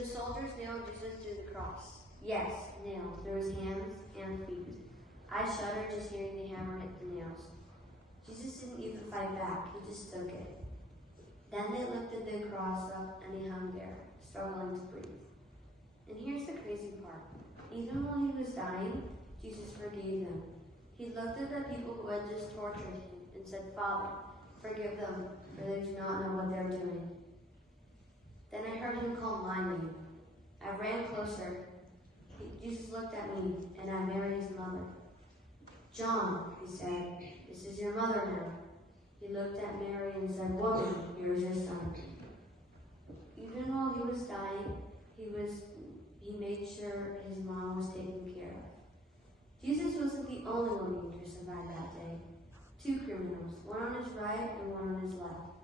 The soldiers nailed Jesus to the cross. Yes, nailed through his hands and feet. I shuddered just hearing the hammer hit the nails. Jesus didn't even fight back, he just took it. Then they lifted the cross up and he hung there, struggling to breathe. And here's the crazy part. Even while he was dying, Jesus forgave them. He looked at the people who had just tortured him and said, Father, forgive them, for they do not know what they're doing. Then I heard him call my name. I ran closer. Jesus looked at me, and I married his mother. John, he said, this is your mother now. He looked at Mary and said, Woman, here is your son. Even while he was dying, he made sure his mom was taken care of. Jesus wasn't the only one being crucified that day. Two criminals, one on his right and one on his left.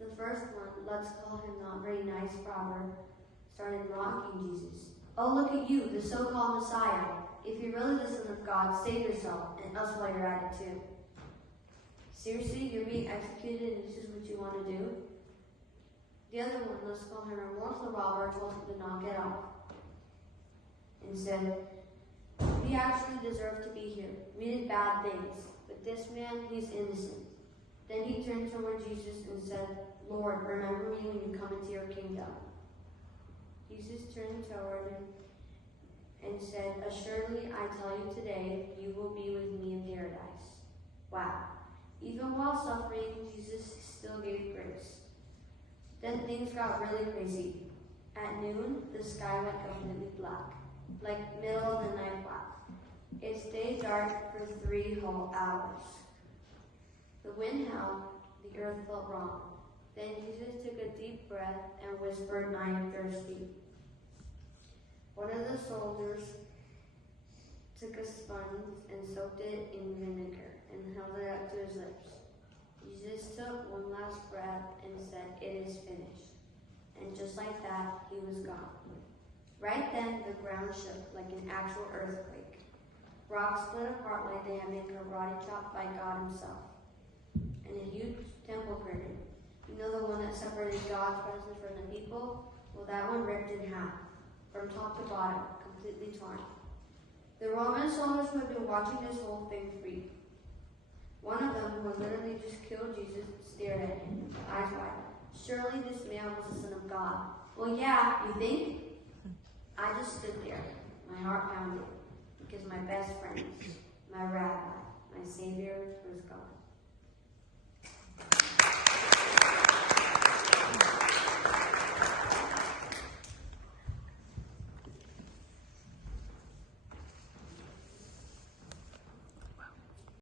The first one, let's call him not very nice robber, started mocking Jesus. Oh, look at you, the so-called Messiah. If you're really the Son of God, save yourself, and us while you're at it too. Seriously, you're being executed and this is what you want to do? The other one, let's call him a remorseful robber, told him to knock it off. And said, we actually deserve to be here. We did bad things, but this man, he's innocent. Then he turned toward Jesus and said, Lord, remember me when you come into your kingdom. Jesus turned toward him and said, assuredly, I tell you today, you will be with me in paradise. Wow. Even while suffering, Jesus still gave grace. Then things got really crazy. At noon, the sky went completely black, like middle of the night black. It stayed dark for 3 whole hours. The wind howled, the earth felt wrong. Then Jesus took a deep breath and whispered, I am thirsty. One of the soldiers took a sponge and soaked it in vinegar and held it up to his lips. Jesus took one last breath and said, it is finished. And just like that, he was gone. Right then, the ground shook like an actual earthquake. Rocks split apart like they had been karate chopped by God himself. And a huge temple cratered. You know the one that separated God's presence from the people? Well, that one ripped in half, from top to bottom, completely torn. The Roman soldiers who had been watching this whole thing freaked. One of them, who had literally just killed Jesus, stared at him, eyes wide. Surely this man was the Son of God. Well, yeah, you think? I just stood there, my heart pounding, because my best friend, my rabbi, my Savior was gone.